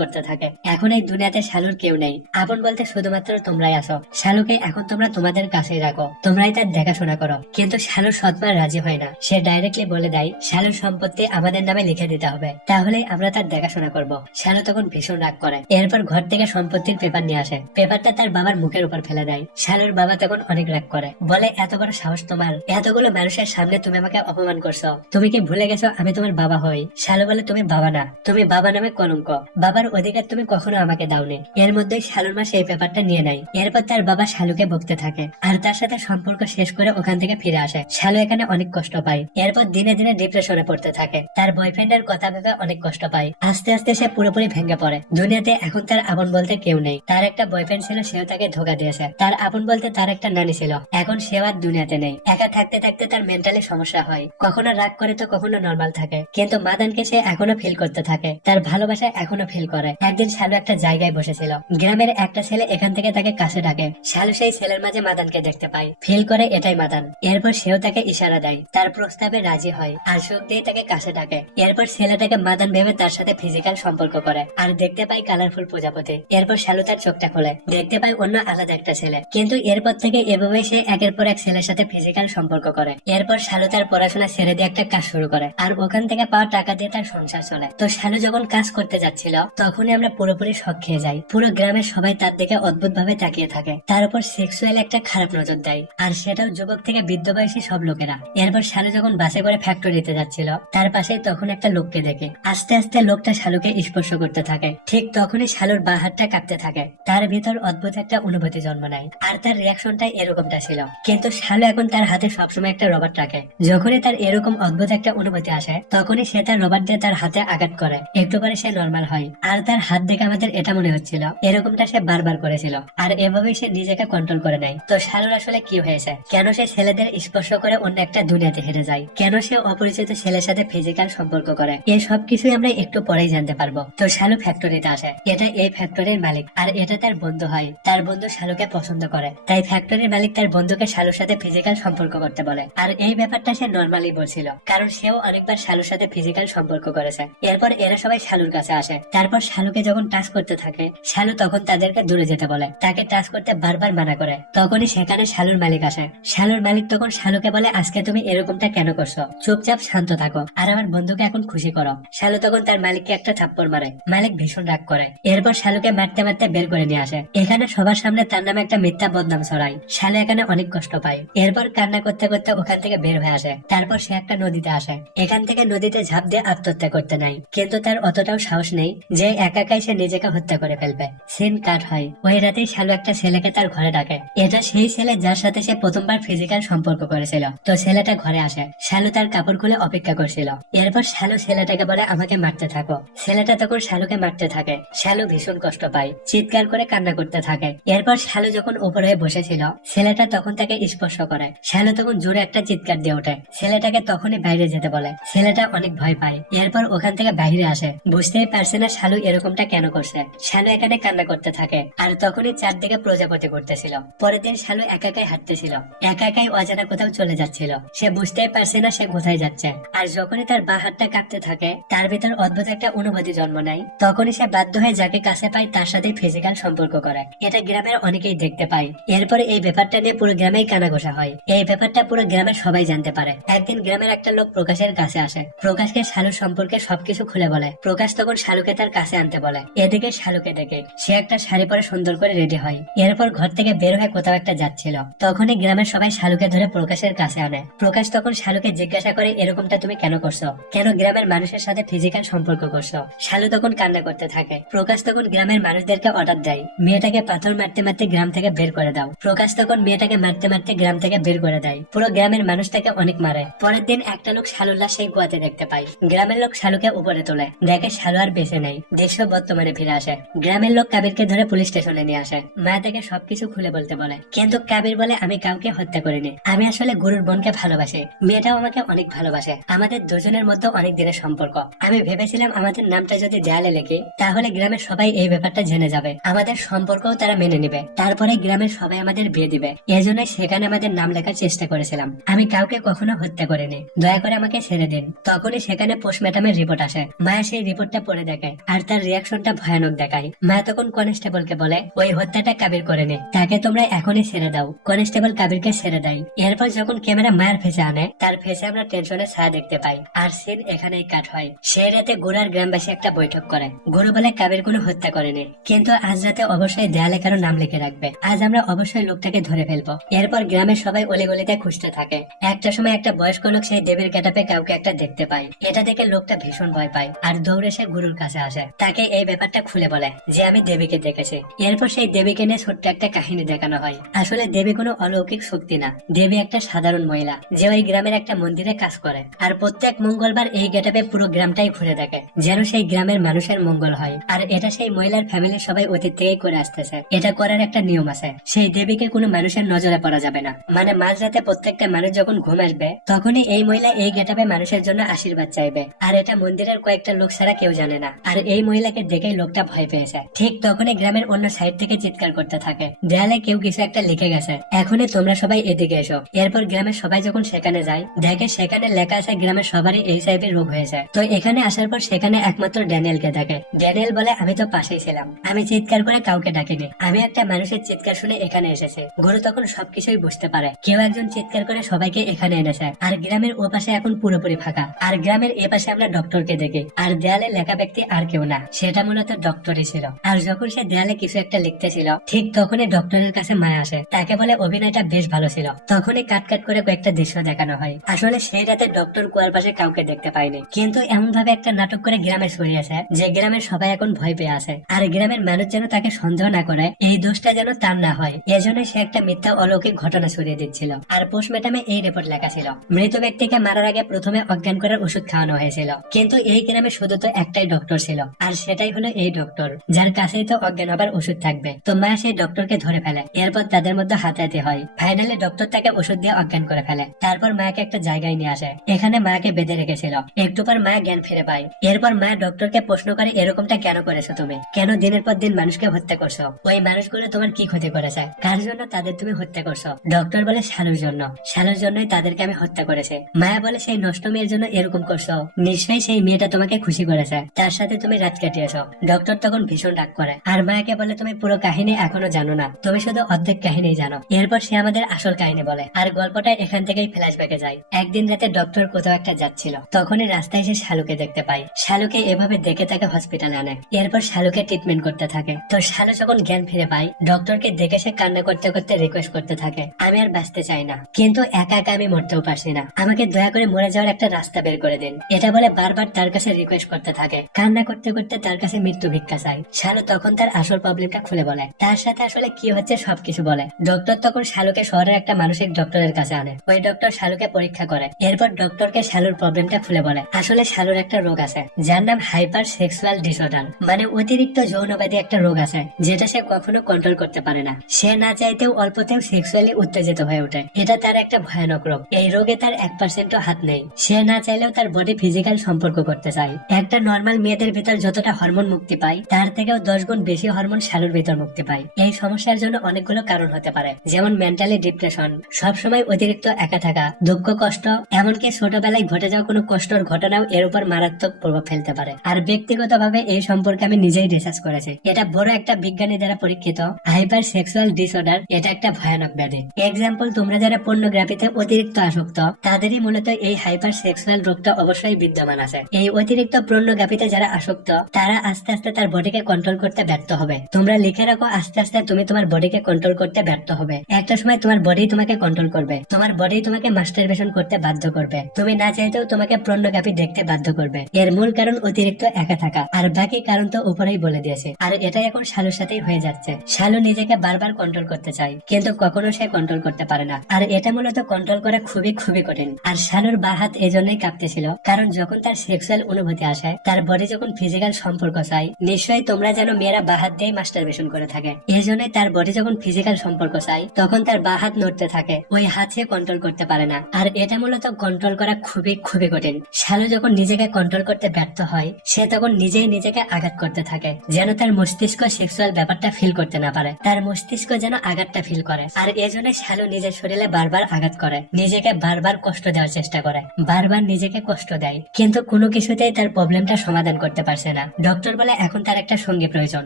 করতে থাকে, এখন এই দুনিয়াতে শালুর কেউ নেই, আপন বলতে শুধুমাত্র তোমরাই আসো, শালুকে এখন তোমরা তোমাদের কাছেই রাখো, তোমরাই তার দেখাশোনা করো। কিন্তু শালুর সৎমা রাজি হয় না, সে ডাইরেক্টলি বলে দেয় শালুর সম্পত্তি আমাদের নামে লিখে দিতে হবে, তাহলেই আমরা তার দেখাশোনা করব। শালু তখন ভীষণ রাগ করে, এরপর ঘর থেকে সম্পত্তির পেপার নিয়ে আসে, পেপারটা তার বাবার মুখের উপর ফেলে দেয়। শালুর বাবা তখন অনেক রাগ করে, বলে এত বড় সাহস তোমার, এতগুলো মানুষের সামনে তুমি আমাকে অপমান করছো, তুমি কি ভুলে গেছো আমি তোমার বাবা হই? শালু বলে, তুমি বাবা না, তুমি বাবা নামে কলঙ্ক, বাবার অধিকার তুমি কখনো আমাকে দাওনি। এর মধ্যে শালুর মা সেই পেপারটা নিয়ে নেয়। এরপর তার বাবা শালুকে বকতে থাকে আর তার সাথে সম্পর্ক শেষ করে ওখান থেকে ফিরে আসে। শালু এখানে অনেক কষ্ট পায়, এরপর দিনে দিনে ডিপ্রেশনে পড়তে থাকে, তার বয়ফ্রেন্ডের কথা ভেবে অনেক কষ্ট পায়। আস্তে আস্তে সে পুরোপুরি ভেঙে পড়ে, দুনিয়াতে এখন তার আপন বলতে কেউ নেই। তার একটা বয়ফ্রেন্ড ছিল, সেও তাকে ধোকা দিয়েছে। তার আপন বলতে তার একটা নানি ছিল, এখন সেও আর দুনিয়াতে নেই। একা থাকতে থাকতে তার মেন্টালি সমস্যা হয়, কখনো রাগ করে তো কখনো নর্মাল থাকে। কিন্তু মাদানকে সে এখনো ফিল করতে থাকে, তার ভালোবাসা এখনো ফিল করে। একদিন শালু একটা জায়গায় বসেছিল, গ্রামের একটা ছেলে এখান থেকে তাকে কাছে ডাকে। শালু সেই ছেলের মাঝে মাদানকে দেখতে পায়, ফিল করে এটাই মাদান। এরপর সেও তাকে ইশারা দেয়, তার প্রস্তাবে রাজি হয় আর সুখ দিয়ে তাকে কাছে ডাকে। এরপর ছেলেটাকে মাদান ভেবে তার সাথে ফিজিক্যাল সম্পর্ক করে আর দেখতে পায় কালারফুল প্রজাপতি। এরপর শালু তার চোখটা খোলে, দেখতে পায় অন্য আলাদা একটা ছেলে। কিন্তু এরপর থেকে এভাবে সে একের পর এক ছেলের সাথে ফিজিক্যাল সম্পর্ক করে। এরপর শালু তার পড়াশোনা ছেড়ে দিয়ে একটা কাজ শুরু করে আর ওখান থেকে পাওয়া টাকা দিয়ে তার সংসার চলে। তো শালু যখন কাজ করতে যাচ্ছিল তখনই আমরা পুরোপুরি শক খেয়ে যাই। পুরো গ্রামের সবাই তার দিকে অদ্ভুত ভাবে তাকিয়ে থাকে, তার উপর সেক্সুয়াল একটা খারাপ নজর দেয়, আর সেটাও যুবক থেকে বৃদ্ধ বয়সী সব লোকেরা। এরপর শালু যখন বাসে করে ফ্যাক্টরিতে যাচ্ছিল তার পাশে তখন একটা লোককে দেখে আস্তে আস্তে লোকটা শালুকে স্পর্শ করতে থাকে। ঠিক তখনই শালুর বাঁ হাতটা কাঁপতে থাকে, তার ভিতর অদ্ভুত একটা অনুভূতি জন্ম নেয় আর তার রিয়াকশনটা এরকমটা ছিল। কিন্তু শালু এখন তার হাতে সবসময় একটা রবার রাখে, যখনই তার এরকম অদ্ভুত একটা অনুভূতি আসে তখনই সে তার রবার দিয়ে তার হাতে আঘাত করে, একটু পরে সে নর্মাল হয়। আর তার হাত দেখে আমাদের এটা মনে হচ্ছিল এরকমটা সে বারবার করেছিল আর এভাবেই সে নিজেকে কন্ট্রোল করে নেয়। তো শালুর আসলে কি হয়েছে, কেন সে ছেলেদের স্পর্শ করে অন্য একটা দুনিয়াতে হেরে যায়, কেন সে অপরিচিত ছেলের সাথে ফিজিক্যাল সম্পর্ক করে, এই সব কিছুই আমরা একটু পরেই জানতে পারবো। তো শালু ফ্যাক্টরিতে আসে, এটা এই ফ্যাক্টরির মালিক আর এটা তার বন্ধু হয়। তার বন্ধু শালুকে পছন্দ করে, তাই ফ্যাক্টরির মালিক তার বন্ধুকে শালুর সাথে ফিজিক্যাল সম্পর্ক করতে বলে। আর এই ব্যাপারটা সে নর্মালি বলছিল, কারণ সেও অনেকবার শালুর সাথে ফিজিক্যাল সম্পর্ক করেছে। এরপর এরা সবাই শালুর কাছে আসে, তারপর শালুকে যখন টাচ করতে থাকে শালু তখন তাদেরকে দূরে যেতে বলে, তাকে টাচ করতে বারবার মানা করে। তখনই সেখানে শালুর মালিক আসে। শালুর মালিক তখন শালুকে বলে, আজকে তুমি এরকমটা কেন করছো, চুপচাপ শান্ত থাকো আর আমার বন্ধুকে এখন খুশি করো। শালু তখন তার মালিককে একটা থাপ্পড় মারে, মালিক ভীষণ রাগ করে। এরপর শালুকে মারতে মারতে বের করে নিয়ে আসে, এখানে সবার সামনে তার নামে একটা মিথ্যা বদনাম ছড়ায়। শালু এখানে অনেক কষ্ট পায়। এরপর কান্না করতে করতে ওখান থেকে বের হয়ে আসে, তারপর সে একটা নদীতে আসে, এখান থেকে নদীতে ঝাঁপ দিয়ে আত্মহত্যা করতে নাই, কিন্তু তার অতটাও সাহস নেই যে একাই সে নিজেকে হত্যা করে ফেলবে। সিন কাট হয়, ওই রাতেই শালু একটা ছেলেকে তার ঘরে ডাকে, এটা সেই ছেলে যার সাথে সে প্রথমবার ফিজিক্যাল সম্পর্ক করেছিল। তো ছেলেটা ঘরে আসে, শালু তার কাপড় খুলে অপেক্ষা করছিল। এরপর শালু ছেলেটাকে বলে, আমাকে মারতে থাকো। ছেলেটা তখন শালুকে মারতে থাকে, শালু ভীষণ কষ্ট পায়, চিৎকার করে কান্না করতে থাকে। এরপর শালু যখন উপরে হয়ে বসেছিল ছেলেটা তখন তাকে স্পর্শ করে, শালু তখন জোরে একটা চিৎকার দিয়ে ওঠে, ছেলেটাকে তখনই বাইরে যেতে বলে। ছেলেটা অনেক ভয় পায়, এরপর ওখান থেকে বাইরে আসে, বুঝতেই পারছে না শালু এরকমটা কেন করছে। শালু এখানে কান্না করতে থাকে আর তখনই চারদিকে প্রজাপতি ঘুরতেছিল। পরের দিন শালু একাই হাঁটতেছিল, একাই অজানা কোথাও চলে যাচ্ছিল, সে বুঝতেই পারছে না সে কোথায় যাচ্ছে। আর যখনই তার বাঁ হাতটা কাঁপতে থাকে তার ভিতর অদ্ভুত একটা অনুভূতি জন্ম নেয়, তখনই সে বাধ্য হয়ে যাকে কাছে পায় তার সাথে ফিজিক্যাল সম্পর্ক করে। এটা গ্রামের অনেকেই দেখতে পায়। এরপর এই ব্যাপারটা নিয়ে পুরো গ্রামেই কানাঘোষা হয়, এই ব্যাপারটা পুরো গ্রামের সবাই জানতে পারে। একদিন গ্রামের একটা লোক প্রকাশের কাছে আসে, প্রকাশকে শালু সম্পর্কে সবকিছু খুলে বলে। প্রকাশ তখন শালুকে তার কাছে আনতে বলে, এদিকে শালুকে দেখে সে একটা শাড়ি পরে সুন্দর করে রেডি হয়। এরপর ঘর থেকে বের হয়ে কোথাও একটা যাচ্ছিল, তখনই গ্রামের সবাই শালুকে ধরে প্রকাশের কাছে আনে। প্রকাশ তখন শালুকে জিজ্ঞাসা করে, এরকমটা তুমি কেন করছো, কেন গ্রামের মানুষের সাথে ফিজিক্যাল সম্পর্ক করছো? শালু তখন কান্না করতে থাকে। প্রকাশ তখন গ্রামের মানুষদেরকে অর্ডার দেয়, মেয়েটাকে পাথর মারতে মারতে গ্রাম থেকে বের করে দাও। প্রকাশ তখন মেয়েটাকে মারতে মারতে গ্রাম থেকে বের করে করে দেয়। পুরো গ্রামের মানুষ তাকে অনেক মারে। পরের দিন একটা লোক শালুর লাশ সেই কুয়াতে দেখতে পায়। গ্রামের লোক শালুকে উপরে তোলে, দেখে শালু আর বেঁচে নেই। দৃশ্য বর্তমানে ফিরে আসে। গ্রামের লোক কাবিরকে ধরে পুলিশ স্টেশনে নিয়ে আসে। মা তাকে সবকিছু খুলে বলতে বলে, কিন্তু কাবির বলে, আমি কাউকে হত্যা করিনি, আমি আসলে গুরুর বোনকে ভালোবাসি, মেয়েটাও আমাকে অনেক ভালোবাসে, আমাদের দুজনের মধ্যে অনেক দিনের সম্পর্ক। আমি ভেবেছিলাম আমাদের নামটা যদি দেয়ালে লেখি তাহলে গ্রামের সবাই এই ব্যাপারটা জেনে যাবে, আমাদের সম্পর্কও তারা মেনে নিবে, তারপরে গ্রামের সবাই আমাদের বিয়ে দিবে। এজন্য সেখানে আমাদের নাম লেখার চেষ্টা করেছিলাম, আমি কাউকে কখনো হত্যা করিনি, দয়া করে আমাকে ছেড়ে দিন। তখনই সেখানে পোস্টমর্টমের রিপোর্ট আসে। মায়া সেই রিপোর্টটা পড়ে দেখে আর তার রিয়াকশনটা ভয়ানক দেখায়। মায়া তখন কনস্টেবলকে বলে, ওই হত্যাটা কাবির করেনি, তাকে তোমরা এখনই ছেড়ে দাও। কনস্টেবল কাবিরকে ছেড়ে দেয়। এরপর যখন ক্যামেরা মায়ের ফেসে আনে, তার ফেসে আমরা টেনশনের ছায়া দেখতে পাই। আর সিন এখানেই কাট হয়। সেই রাতে গুড়ার গ্রামবাসী একটা বৈঠক করে। গুরু বলে কাবির কোনো হত্যা করেনি, কিন্তু আজ রাতে অবশ্যই দেয়ালে কারো নাম লিখে রাখবে, আজ আমরা অবশ্যই লোকটাকে ধরে ফেলবো। এরপর গ্রামের সবাই অলিগলিতে খুঁজতে থাকে। একটা সময় একটা বয়স্ক লোক সেই দেবীর গেটাপে কাউকে একটা দেখতে পায়। এটা দেখে লোকটা ভীষণ ভয় পায় আর দৌড়ে সে গুরুর কাছে আসে। তাকে এই ব্যাপারটা খুলে বলে যে আমি দেবীকে দেখেছি। এরপর সেই দেবীকে নিয়ে ছোট্ট একটা কাহিনী দেখানো হয়। আসলে দেবী কোনো অলৌকিক শক্তি না, দেবী একটা সাধারণ মহিলা যে ওই গ্রামের একটা মন্দিরে কাজ করে। আর প্রত্যেক মঙ্গলবার এই গেটাপে পুরো গ্রামটাই ঘুরে দেখে, যেন সেই গ্রামের মানুষের মঙ্গল হয়। আর এটা সেই মহিলার ফ্যামিলির সবাই অতীত থেকেই করে আসতেছে। এটা করার একটা নিয়ম আছে, সেই দেবীকে কোনো মানুষের নজরে পড়া যাবে না। মানে মাঝরাতে প্রত্যেকটা মানুষ যখন ঘুম আসবে তখনই এই মহিলা এই গেটাপে মানুষের জন্য আশীর্বাদ চাইবে। আর এটা মন্দিরের কয়েকটা লোক ছাড়া কেউ জানে না। আর এই মহিলাকে দেখেই লোকটা ভয় পেয়েছে। ঠিক তখনই গ্রামের অন্য সাইড থেকে চিৎকার করতে থাকে, দেয়ালে কেউ কিছু একটা লিখে গেছে, এখনই তোমরা সবাই এদিকে এসো। এরপর গ্রামের সবাই যখন সেখানে যায়, দেখে সেখানে লেখা আছে গ্রামের সবারই এই টাইপের রোগ হয়েছে। তো এখানে আসার পর সেখানে একমাত্র ড্যানিয়েলকে দেখে। ড্যানিয়েল বলে, আমি তো পাশেই ছিলাম, আমি চিৎকার করে কাউকে ডাকিনি, আমি একটা মানুষের চিৎকার শুনে এখানে এসেছে। গুরু তখন সবকিছুই বুঝতে পারে, কেউ একজন চিৎকার করে সবাইকে এখানে এনেছে। আর গ্রামের ও পাশে এখন পুরোপুরি ফাঁকা। আর গ্রামের এ পাশে আমরা ডক্টরকে দেখি। আর দেয়ালে লেখা ব্যক্তি আর কেউ না, সেটা মূলত ডক্টরই ছিল। আর যখন সে দেয়ালে কিছু একটা লিখতেছিল, ঠিক তখনই ডক্টরের কাছে মায়া আসে। তাকে বলে অভিনয়টা বেশ ভালো ছিল। তখনই কাট কাট করে কয়েকটা দৃশ্য দেখানো হয়। আসলে সেই রাতে ডক্টর কুয়ার পাশে কাউকে দেখতে পায়নি, কিন্তু এমন ভাবে একটা নাটক করে গ্রামে ছড়িয়েছে যে গ্রামের সবাই এখন ভয় পেয়ে আছে। আর গ্রামের মানুষ যেন তাকে সন্দেহ না করে, এই দোষটা যেন তার না হয়, এজন্য সে একটা মিথ্যা অলৌকিক ঘটনা ছড়িয়ে দিচ্ছিল। আর পোস্টমর্টমে এই রিপোর্ট লেখা ছিল, মৃত ব্যক্তিকে মারার আগে প্রথমে অজ্ঞান করার ওষুধ খাওয়ানো হয়েছিল। কিন্তু এই গ্রামে শুধু তো একটাই ডক্টর ছিল, আর সেটাই হলো এই ডক্টর, যার কাছেই তো অজ্ঞান হবার ওষুধ থাকবে। তো মা সেই ডক্টরকে ধরে ফেলে। এরপর তাদের মধ্যে হাতাহাতি হয়। ফাইনালি ডক্টর তাকে ওষুধ দিয়ে অজ্ঞান করে ফেলে। তারপর মাকে একটা জায়গায় নিয়ে আসে, এখানে মাকে বেঁধে রেখেছিল। একটু পর মা জ্ঞান ফিরে পায়। এরপর মা ডক্টরকে প্রশ্ন করে, এরকমটা কেন করেছো তুমি, কেন দিনের পর দিন মানুষকে হত্যা করছো, ওই মানুষগুলো তোমার কি ক্ষতি করেছে, কার জন্য তাদের তুমি হত্যা করছো? ডক্টর বলে, শালুর জন্য, শালুর জন্যই তাদেরকে আমি হত্যা করেছি। মায়া বলে, সেই নষ্ট মেয়ের জন্য এরকম করছো, নিশ্চয়ই সেই মেয়েটা তোমাকে খুশি করেছে, তার সাথে তুমি রাত কাটিয়েছো। ডক্টর তখন ভীষণ রাগ করে আর মায়াকে বলে, তুমি পুরো কাহিনী এখনো জানো না, তুমি শুধু অর্ধেক কাহিনী জানো। এরপর সে আমাদের আসল কাহিনী বলে। আর গল্পটা এখান থেকেই ফ্ল্যাশব্যাকে যায়। একদিন রাতে ডক্টর কোথাও একটা যাচ্ছিল, তখনই রাস্তায় এসে শালুকে দেখতে পায়। শালুকে এভাবে দেখে তাকে হসপিটালে আনে। এরপর শালুকে ট্রিটমেন্ট করতে থাকে। তো শালু যখন জ্ঞান ফিরে পায়, ডক্টরকে দেখে সে কান্না করতে করতে রিকোয়েস্ট করতে থাকে, আমি আর বাঁচতে চাই না, কিন্তু একা একা আমি মরতেও পারছি না, আমাকে দয়া করে মরে যাওয়ার একটা রাস্তা বের করে দিন। এটা বলে বারবার তার কাছে রিকোয়েস্ট করতে থাকে, কান্না করতে করতে তার কাছে মৃত্যু ভিক্ষা চায়। শালু তখন তার আসল প্রবলেমটা খুলে বলে, তার সাথে আসলে কি হচ্ছে সবকিছু বলে। ডক্টর তখন শালুকে শহরের একটা মানসিক ডক্টরের কাছে আনে। ওই ডক্টর শালুকে পরীক্ষা করে। এরপর ডক্টরকে শালুর প্রবলেমটা খুলে বলে। আসলে শালুর একটা রোগ আছে যার নাম হাইপার সেক্সুয়াল ডিসঅর্ডার, মানে অতিরিক্ত যৌনবাদী একটা রোগ আছে যেটা সে কখনো কন্ট্রোল করতে পারে না। সে না চাইতেও অল্পতেও সেক্সুয়ালি উত্তেজিত হয়ে ওঠে। এটা তার একটা ভয়ানক রোগ। এই রোগে তার 1% হাত নেই। সে না চাইলেও তার বডি ফিজিক্যাল সম্পর্ক করতে চায়। একটা নর্মাল মেয়েদের ভিতর যতটা হরমোন মুক্তি পায়, তার থেকেও 10 গুণ বেশি হরমোন শালুর ভিতর মুক্তি পায়। এই সমস্যার জন্য অনেকগুলো কারণ হতে পারে, যেমন মেন্টালি ডিপ্রেশন, সবসময় অতিরিক্ত একা থাকা, দুঃখ কষ্ট, এমনকি ছোটবেলায় ঘটে যাওয়া কোনো কষ্টের ঘটনাও এর উপর মারাত্মক প্রভাব ফেলতে পারে। আর ব্যক্তিগতভাবে এই সম্পর্কে আমি নিজেই রিসার্চ করেছি। এটা বড় একটা বিজ্ঞানী দ্বারা পরীক্ষিত হাইপার সেক্সুয়াল ডিসঅর্ডার। এটা একটা ভয়ানক ব্যাধি। এক্সাম্পল, তোমরা যারা পর্নোগ্রাফিতে অতিরিক্ত আসক্ত, তাদেরই মূলত এই হাইপার সেক্সুয়াল রোগটা অবশ্যই বিদ্যমান আছে। এই অতিরিক্ত পর্নোগ্রাফিতে যারা আসক্ত, তারা আস্তে আস্তে তার বডিকে কন্ট্রোল করতে ব্যর্থ হবে। তোমরা লিখে রাখো, আস্তে আস্তে তুমি তোমার বডিকে কন্ট্রোল করতে ব্যর্থ হবে। একটা সময় তোমার বডি তোমাকে কন্ট্রোল করবে, তোমার বডি তোমাকে মাস্টারবেশন করতে বাধ্য করবে, তুমি না চাইতেও তোমাকে পর্নোগ্রাফি দেখতে বাধ্য করবে। এর মূল কারণ অতিরিক্ত একা থাকা, আর বাকি কারণ তো উপরেই বলে দিয়েছে। আর এটা এখন শালুর সাথেই হয়ে যাচ্ছে। শালু নিজেকে বারবার কন্ট্রোল করতে চায়, কিন্তু কখনো সে কন্ট্রোল করতে পারে না। না, আর এটা মূলত কন্ট্রোল করা খুবই খুবই কঠিন। আর শালুর বা হাত এজন্যই কাঁপতেছিল, কারণ যখন তার সেক্সুয়াল অনুভূতি আসে, তার বডি যখন ফিজিক্যাল সম্পর্ক চায়, নিশ্চয়ই তোমরা জানো মেয়েরা বা হাত দিয়ে মাস্টারবেশন করে থাকে, এই জন্যই তার বডি যখন ফিজিক্যাল সম্পর্ক চায় তখন তার বা হাত নড়তে থাকে, ওই হাত সে কন্ট্রোল করতে পারে না। আর এটা মূলত কন্ট্রোল করা খুবই খুবই কঠিন। শালু যখন নিজেকে কন্ট্রোল করতে ব্যর্থ হয়, সে তখন নিজেই নিজেকে আঘাত করতে থাকে, যেন তার মস্তিষ্ক সেক্সুয়াল ব্যাপারটা ফিল করতে না পারে, তার মস্তিষ্ক যেন আঘাতটা ফিল করে। আর এজন্য শালু নিজের শরীরে বারবার আঘাত করে, নিজেকে বারবার কষ্ট দেওয়ার চেষ্টা করে, বারবার নিজেকে কষ্ট দেয়, কিন্তু কোনো কিছুতেই তার প্রবলেমটা সমাধান করতে পারছে না। ডক্টর বলে এখন তার একটা সঙ্গী প্রয়োজন,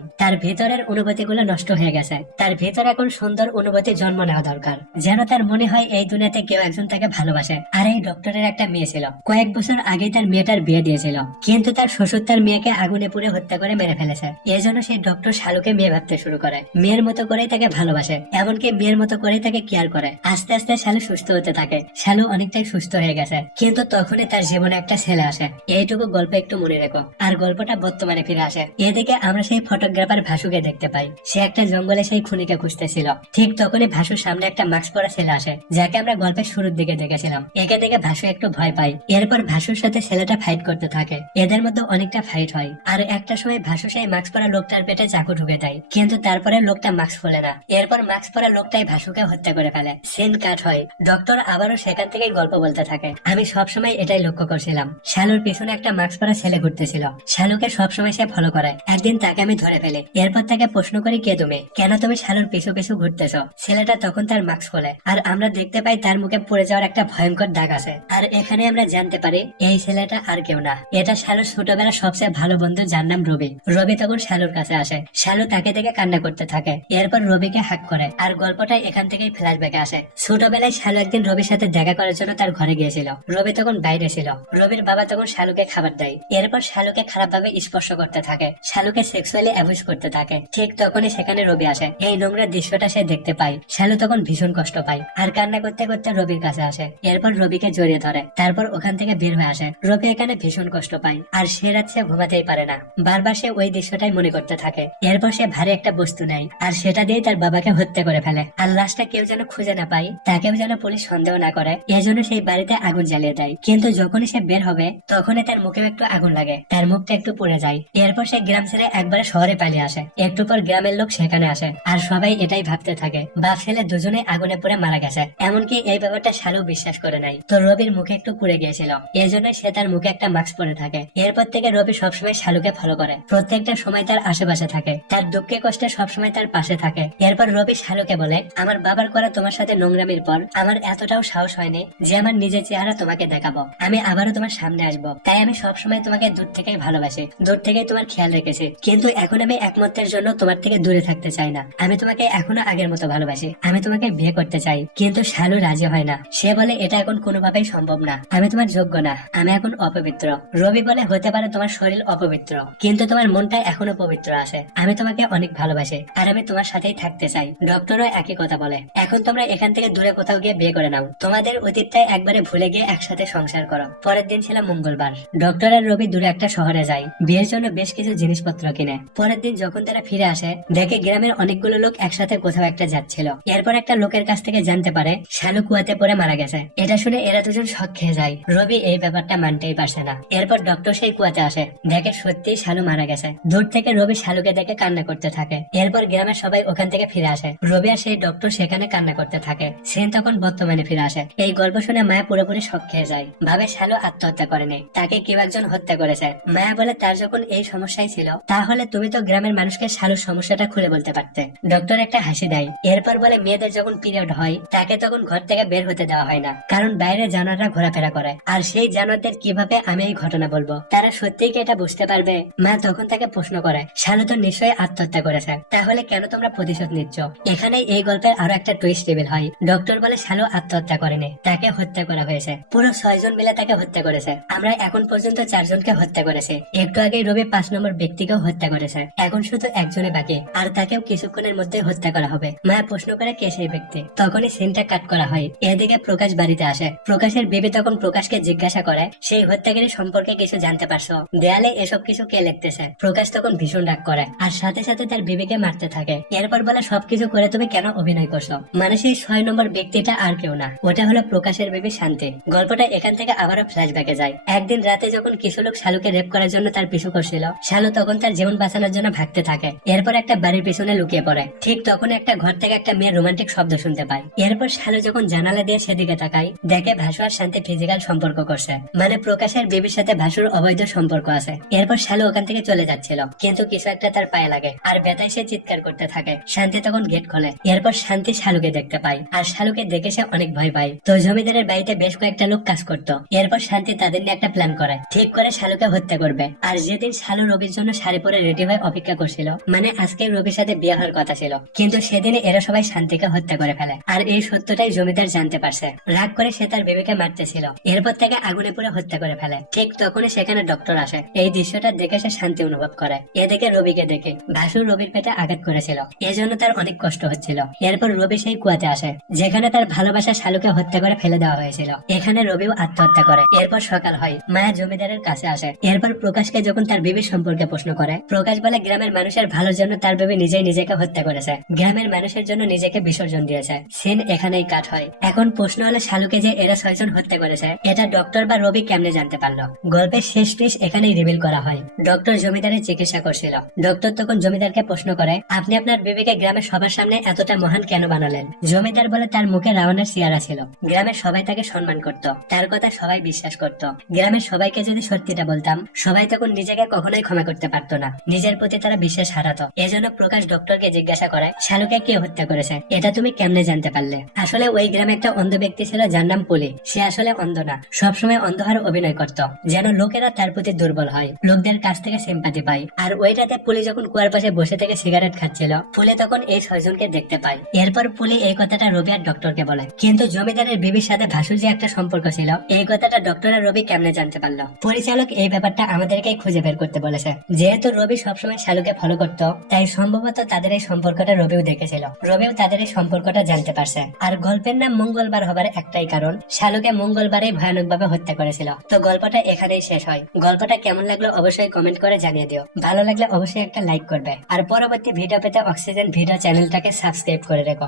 তার ভিতরের অনুভূতিগুলো নষ্ট হয়ে গেছে, তার ভিতর এখন সুন্দর অনুভূতি জন্ম নেওয়া দরকার, যেন তার মনে হয় এই দুনিয়াতে কেউ একজন তাকে ভালোবাসে। আর এই ডক্টরের একটা মেয়ে ছিল, কয়েক বছর আগে তার মেয়েটার বিয়ে দিয়েছিল, কিন্তু তার শ্বশুর তার মেয়েকে আগুনে পুড়ে হত্যা করে মেরে ফেলেছে। এজন্য সেই ডক্টর শালুকে মেয়ে ভাবতে শুরু করে, মেয়ের মতো করেই তাকে ভালোবাসে, এমনকি মেয়ের মতো করেই তাকে কেয়ার করে। আস্তে আস্তে শালু সুস্থ হতে থাকে, শালু অনেকটাই সুস্থ হয়ে গেছে, কিন্তু তখনই তার জীবনে একটা ছেলে আসে। এইটুকু গল্প একটু মনে রেখো। আর গল্পটা বর্তমানে ফিরে আসে। এদিকে আমরা সেই ফটোগ্রাফার ভাসুকে দেখতে পাই, সে একটা জঙ্গলে সেই খুনিকে খুঁজতেছিল। ঠিক তখনই ভাসুর সামনে একটা মাস্ক পরা ছেলে আসে, যাকে আমরা গল্পের শুরুর দিকে দেখেছিলাম। একে দেখে ভাসু একটু ভয় পায়। এরপর ভাসুর সাথে ছেলেটা ফাইট করতে থাকে, এদের মধ্যে অনেকটা ফাইট হয়। আর একটা সময় ভাসু সেই মাস্ক পরা লোকটার পেটে চাকু ঢুকে দেয়, কিন্তু তারপরে লোকটা মাস্ক খোলে না। এরপর মাস্ক পরা লোকটাই ভাসুকে হত্যা করে ফেলে। সিন কাট হয়। ডক্টর আবারও সেখান থেকেই গল্প বলতে থাকে। আমি সবসময় এটাই লক্ষ্য করছিলাম, শালুর পিছনে একটা মাস্ক পরা ছেলে ঘুরতেছিল, শালুকে সবসময় সে ফলো করে। একদিন তাকে আমি ধরে ফেলি, এরপর তাকে প্রশ্ন করি, কে তুমি, কেন তুমি শালুর পিছু পিছু ঘুরতেছো? ছেলেটা তখন তার মাস্ক খোলে, আর আমরা দেখতে পাই তার মুখে পড়ে যাওয়ার একটা ভয়ঙ্কর দাগ আছে। আর এখানে আমরা জানতে পারি এই ছেলেটা আর কেউ না, এটা শালুর ছোটবেলার সবচেয়ে ভালো বন্ধু, যার নাম রবি। রবি তখন শালুর কাছে আসে, শালু তাকে দেখে কান্না করতে থাকে, এরপর রবিকে হাক করে। আর গল্পটা এখান থেকেই ফ্ল্যাশব্যাকে আসে। ছোটবেলায় শালু একদিন রবির সাথে দেখা করার জন্য তার ঘরে গিয়েছিল, রবি তখন বাইরে ছিল। রবির বাবা তখন শালুকে খাবার দেয়, এরপর শালুকে খারাপ ভাবে স্পর্শ করতে থাকে, শালুকে সেক্সুয়ালি অ্যাবিউজ করতে থাকে। ঠিক তখনই সেখানে রবি আসে, এই নোংরা দৃশ্যটা সে দেখতে পায়। শালু তখন ভীষণ কষ্ট পায়, আর কান্না করতে করতে রবির কাছে আসে, এরপর রবিকে জড়িয়ে ধরে, তারপর ওখান থেকে বের হয়ে আসে। রবি এখানে ভীষণ কষ্ট পায়, আর সে রাত সে ঘুমাতেই পারে না, বারবার সে ওই দৃশ্যটাই মনে করতে থাকে। এরপর সে ভারী একটা বস্তু নেয়, আর সেটা দিয়ে তার বাবাকে হত্যা করে ফেলে। আর লাশটা কেউ যেন খুঁজে না পায়, তাকেও যেন পুলিশ সন্দেহ না করে, এজন্য সেই বাড়িতে আগুন জ্বালিয়ে দেয়। কিন্তু যখনই সে বের হবে, তখনই তার মুখেও একটু আগুন লাগে, তার মুখটা একটু পুড়ে যায়। এরপর সে গ্রাম ছেড়ে একবারে শহরে পালিয়ে আসে। একটু পর গ্রামের লোক সেখানে আসে, আর সবাই এটাই ভাবতে থাকে বাপ ছেলে দুজনে আগুনে পুড়ে মারা গেছে। এমনকি এই ব্যাপারটা শালু বিশ্বাস করে নাই। তো রবির মুখে একটু পুড়ে গিয়েছিল, এই জন্য সে তার মুখে একটা মাস্ক পরে থাকে। এরপর থেকে রবি সবসময় শালুকে ফলো করে, প্রত্যেকটা সময় তার আশেপাশে থাকে, তার দুঃখে কষ্টে সবসময় তার পাশে থাকে। এরপর রবি শালুকে বলে, আমার বাবার করা তোমার সাথে নোংরামির পর আমার এতটাও সাহস হয়নি যে আমার নিজের চেহারা তোমাকে দেখাবো, আমি আবারও তোমার সামনে আসবো। তাই আমি সবসময় তোমাকে দূর থেকেই ভালোবাসি, দূর থেকেই তোমার খেয়াল রেখেছি, কিন্তু এখন আমি এক মুহূর্তের জন্য তোমার থেকে দূরে থাকতে চাই না। আমি তোমাকে এখনো আগের মতো ভালোবাসি, আমি তোমাকে বিয়ে করতে চাই। কিন্তু শালু রাজি হয় না, সে বলে এটা এখন কোনোভাবেই সম্ভব না, আমি তোমার যোগ্য না, আমি এখন অপবিত্র। রবি বলে, হতে পারে তোমার শরীর অপবিত্র, কিন্তু তোমার মনটা এখনো পবিত্র আছে, আমি তোমাকে অনেক ভালোবাসি, আর আমি তোমার সাথেই থাকতে চাই। ডক্টরও একই কথা বলে, এখন তোমরা এখান থেকে দূরে কোথাও গিয়ে বিয়ে করে নাও, তোমাদের অতীতটাই একবারে ভুলে গিয়ে একসাথে সংসার করো। পরের দিন ছিল মঙ্গলবার, ডক্টর আর রবি দূরে একটা শহরে যায়, বিয়ের জন্য বেশ কিছু জিনিসপত্র কিনে। পরের দিন যখন তারা ফিরে আসে, দেখে গ্রামের অনেকগুলো লোক একসাথে কোথাও একটা যাচ্ছিল। এরপর একটা লোকের কাছ থেকে জানতে পারে শালু কুয়াতে পড়ে মারা গেছে। এটা শুনে এরা দুজন শক খেয়ে যায়, রবি এই ব্যাপারটা মানতেই পারছে না। এরপর ডক্টর সেই কুয়াতে আসে, দেখে সত্যি শালু মারা গেছে। দূর থেকে রবি শালুকে দেখে কান্না করতে থাকে। এরপর গ্রামের সবাই ওখান থেকে ফিরে আসে, রবি আর সেই ডক্টর সেখানে কান্না করতে থাকে। সেন তখন বর্তমানে ফিরে আসে। এই গল্প শুনে মায়া পুরোপুরি শক খেয়ে যায়, ভাবে শালু আত্মহত্যা করেনি, তাকে কেউ একজন হত্যা করেছে। মায়া বলে, তার যখন এই সমস্যাই ছিল, তাহলে তুমি তো গ্রামের মানুষকে শালুর সমস্যাটা খুলে বলতে পারতে। ডক্টর একটা হাসি দেয়, এরপর বলে, মেয়েদের যখন পিরিয়ড হয় তাকে তখন ঘর থেকে বের হতে দেওয়া হয় না, কারণ বাইরে জানোয়াররা ঘোরাফেরা করে, আর সেই জানোয়ারদের কিভাবে আমি এই ঘটনা বলবো, তারা সত্যিই কি এটা বুঝতে পারবে? মা তখন তাকে প্রশ্ন করে, শালু তো নিশ্চয়ই আত্মহত্যা করেছে, তাহলে কেন তোমরা প্রতিশোধ নিচ্ছ? এখানে এই গল্পের আরো একটা টুইস্ট রিভিল হয়। ডক্টর বলে, শালু আত্মহত্যা করেনি, তাকে হত্যা করা হয়েছে। পুরো 6 জন মিলে তাকে হত্যা করেছে। আমরা এখন পর্যন্ত 4 জনকে হত্যা করেছি, একটু আগে রবি 5 নম্বর ব্যক্তিকেও হত্যা করেছে, এখন শুধু একজনে বাকি, আর তাকেও কিছুক্ষণের মধ্যে হত্যা করা হবে। মায়া প্রশ্ন করে, কে সেই ব্যক্তি? তখনই সিনটা কাট করা হয়। এদিকে প্রকাশ বাড়িতে আসে, প্রকাশের বেবি তখন প্রকাশকে জিজ্ঞাসা করে, সেই হত্যাকারী সম্পর্কে কিছু জানতে পারছো? দেয়ালে এসব কিছু কে লিখতেছে? প্রকাশ তখন ভীষণ রাগ করে, আর সাথে সাথে তার বেবিকে মারতে থাকে। এরপর বলে, সবকিছু করে তুমি কেন অভিনয় করছো? মানে সেই 6 নম্বর ব্যক্তিটা আর কেউ না, ওটা হলো প্রকাশের বেবি শান্তি। গল্পটা এখান থেকে আবারও ফ্ল্যাশব্যাকে যায়। একদিন রাতে যখন কিছু লোক শালুকে রেপ করার জন্য তার পিছু করছিল, শালু তখন তার জীবন বাঁচানোর জন্য ভাগতে থাকে। এরপর একটা বাড়ির পিছনে লুকিয়ে পড়ে। ঠিক তখন একটা ঘর থেকে একটা মেয়ের রোমান্টিক শব্দ শুনতে পায়। এরপর শালু যখন জানালা দিয়ে সেদিকে তাকায়, দেখে ভাসু আর শান্তি ফিজিক্যাল সম্পর্ক করছে, মানে প্রকাশের বেবির সাথে ভাসুর অবৈধ সম্পর্ক আছে। এরপর শালু ওখান থেকে চলে যাচ্ছিল, কিন্তু কিছু একটা তার পায়ে লাগে আর ব্যথায় সে চিৎকার করতে থাকে। শান্তি তখন গেট খোলে। এরপর শান্তি শালুকে দেখতে পায়, আর শালুকে দেখে সে অনেক ভয় পায়। তো জমিদারের বাড়িতে বেশ কয়েকটা লোক কাজ করতো। এরপর শান্তি তাদের নিয়ে একটা প্ল্যান করে, ঠিক করে শালুকে হত্যা করবে। আর যেদিন শালু রবির জন্য শাড়ি পরে রেডি হয়ে অপেক্ষা করছিল, মানে আজকে রবির সাথে বিয়ে হওয়ার কথা ছিল, কিন্তু সেদিনে এরা সবাই শান্তিকে হত্যা করে ফেলে। আর এই সত্যটাই জমিদার জানতে পারছে। রাগ করে সে তার বেবিকে মারতেছিল, এরপর থেকে আগুনে পুড়ে হত্যা করে ফেলে। ঠিক তখনই সেখানে ডক্টর আসে। এই দৃশ্যটা দেখে সে শান্তি অনুভব করে। এদিকে রবিকে দেখে ভাসু রবির পেটে আঘাত করেছিল, এজন্য তার অনেক কষ্ট হচ্ছিল। এরপর রবি সেই কুয়াতে আসে, যেখানে তার ভালোবাসা শালুকে হত্যা করে ফেলে দেওয়া হয়েছিল। এখানে রবিও আত্মহত্যা করে। এরপর সকাল হয়, মায়া জমিদারের কাছে আসে। এরপর প্রকাশকে যখন তার বেবির সম্পর্কে প্রশ্ন করে, প্রকাশ বলে গ্রামের মানুষের ভালোর জন্য তার বেবি নিজেই নিজেকে হত্যা করেছে, গ্রামের মানুষের জন্য নিজেকে বিসর্জন দিয়েছে। সিন এখানেই কাট হয়। এখন প্রশ্ন হলো শালুকে যে এরা 6 জন হত্যা করেছে, এটা ডক্টর বা রবি কেমনে জানতে পারলো? গল্পের শেষ টুইস্ট এখানেই রিভিল করা হয়। ডক্টর জমিদারের চিকিৎসা করছিল। ডক্টর তখন জমিদারকে প্রশ্ন করে, আপনি আপনার বেবিকে গ্রামের সবার সামনে এতটা মহান কেন বানালেন? জমিদার বলে, তার মুখে রাবণের চেহারা ছিল। গ্রামের সবাই তাকে সম্মান করত, তার কথা সবাই বিশ্বাস করত। গ্রামের সবাইকে যদি সত্যিটা বলতাম, সবাই তখন নিজেকে কখনোই ক্ষমা করতে পারতো না, নিজের প্রতি তারা বিশ্বাস হারাতো। এজন্য প্রকাশ ডক্টরকে জিজ্ঞাসা করে, শালুকে কে হত্যা করেছে, এটা তুমি কেমনে জানতে পারলে? আসলে ওই গ্রামে একটা অন্ধ ব্যক্তি ছিল যার নাম পুলি। সে আসলে অন্ধ না, সবসময় অন্ধ হওয়ার অভিনয় করত, যেন লোকেরা তার প্রতি দুর্বল হয়, লোকদের কাছ থেকে সিম্পাথি পায়। আর ওই রাতে পুলি যখন কুয়ার পাশে বসে থেকে সিগারেট খাচ্ছিল, পুলি তখন এই 6 জনকে দেখতে পায়। এরপর পুলি এই কথাটা রবি আর ডক্টরকে বলে। কিন্তু জমিদারের বিবির সাথে ভাসুর যে একটা সম্পর্ক ছিল, এই কথাটা ডক্টর আর রবি কেমনে জানতে পারলো? পরিচালক এই ব্যাপারটা আমাদেরকে খুঁজে বের করতে বলেছে। যেহেতু রবি সবসময় শালুকে ফলো করত, তাই সম্ভবত তাদের এই সম্পর্কটা রবিও দেখেছিল। রবিও তাদের এই সম্পর্কটা জানতে পারছে। আর গল্পের নাম মঙ্গলবার হবার একটাই কারণ, শালুকে মঙ্গলবারে ভয়ানক ভাবে হত্যা করেছিল। তো গল্পটা এখানেই শেষ হয়। গল্পটা কেমন লাগলো অবশ্যই কমেন্ট করে জানিয়ে দিও। ভালো লাগলে অবশ্যই একটা লাইক করবে। আর পরবর্তী ভিডিও পেতে অক্সিজেন ভিডিও চ্যানেলটাকে সাবস্ক্রাইব করে রেখো।